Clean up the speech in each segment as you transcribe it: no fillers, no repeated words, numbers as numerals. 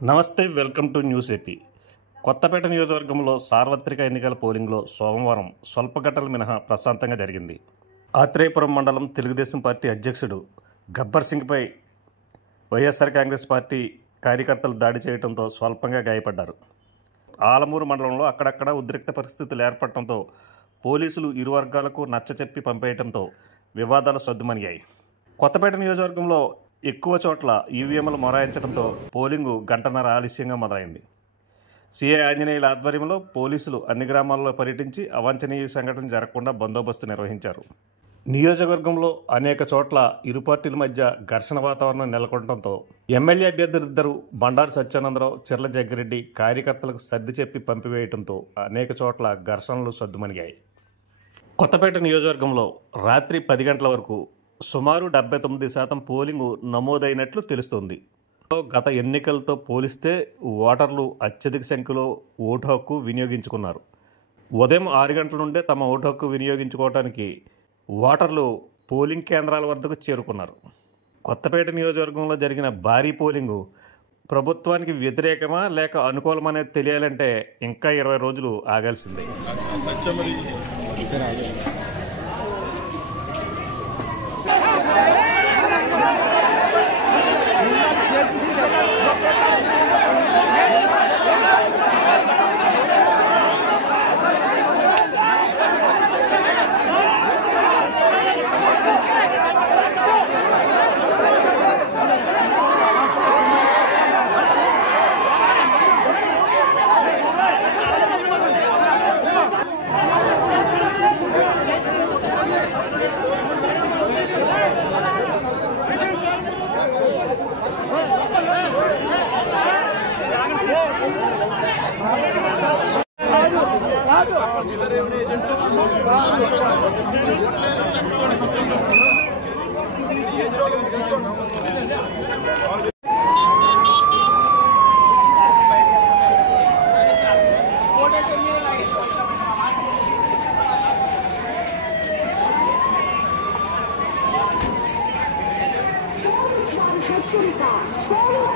నమస్తే, welcome to news AP. Kothapeta నియోజకవర్గంలో సార్వత్రిక ఎన్నికల పోలింగ్లో సోమవారం స్వల్ప ఘటనలు మినహా ప్రశాంతంగా జరిగింది. ఆత్రేయపురం మండలం తెలుగుదేశం పార్టీ అధ్యక్షుడు గబ్బర్ సింగ్పై వైఎస్ఆర్ కాంగ్రెస్ పార్టీ కార్యకర్తలు దాడి చేయడంతో స్వల్పంగా గాయపడ్డారు. ఆలమూరు మండలంలో అక్కడక్కడ ఉద్రిక్త పరిస్థితులు ఏర్పడటంతో పోలీసులు ఇరు వర్గాలకు నచ్చచెప్పి పంపేయడంతో వివాదాలు సద్దుమణిగాయి. కొత్తపేట నియోజకవర్గంలో ఎక్కువ చోట్ల ఈవీఎంలు మొరాయించడంతో పోలింగు గంటన్నర ఆలస్యంగా మొదలైంది. సీఐ ఆంజనేయుల ఆధ్వర్యంలో పోలీసులు అన్ని గ్రామాల్లో పర్యటించి అవాంఛనీయ సంఘటనలు జరగకుండా బందోబస్తు నిర్వహించారు. నియోజకవర్గంలో అనేక చోట్ల ఇరు పార్టీల మధ్య ఘర్షణ వాతావరణం నెలకొనడంతో ఎమ్మెల్యే అభ్యర్థులిద్దరూ బండారు సత్యానందరావు, చిర్ల జగ్గిరెడ్డి కార్యకర్తలకు సర్ది చెప్పి పంపివేయడంతో అనేక చోట్ల ఘర్షణలు సద్దుమణిగాయి. కొత్తపేట నియోజకవర్గంలో రాత్రి 10 గంటల వరకు సుమారు 79% పోలింగు నమోదైనట్లు తెలుస్తోంది. గత ఎన్నికలతో పోలిస్తే ఓటర్లు అత్యధిక సంఖ్యలో ఓటు హక్కు వినియోగించుకున్నారు. ఉదయం 6 గంటల నుండే తమ ఓటు హక్కు వినియోగించుకోవడానికి ఓటర్లు పోలింగ్ కేంద్రాల వద్దకు చేరుకున్నారు. కొత్తపేట నియోజకవర్గంలో జరిగిన భారీ పోలింగు ప్రభుత్వానికి వ్యతిరేకమా లేక అనుకూలమనేది తెలియాలంటే ఇంకా 20 రోజులు ఆగాల్సిందే.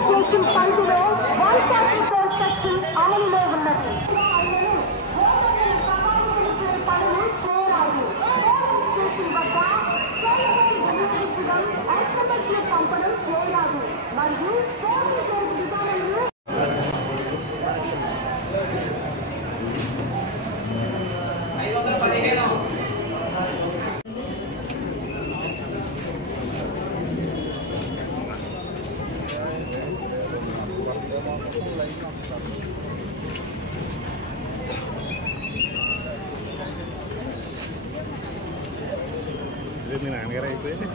స్టేషన్ పరిధిలో 144 సెక్షన్ అమలులో ఉన్నది. పనులు చేయాలి. స్టేషన్ వద్ద వినియోగించడం, ఎస్ఎంఎస్లు పంపడం చేయాలి మరియు విధానంలో మీ నాన్నగారు అయిపోయింది.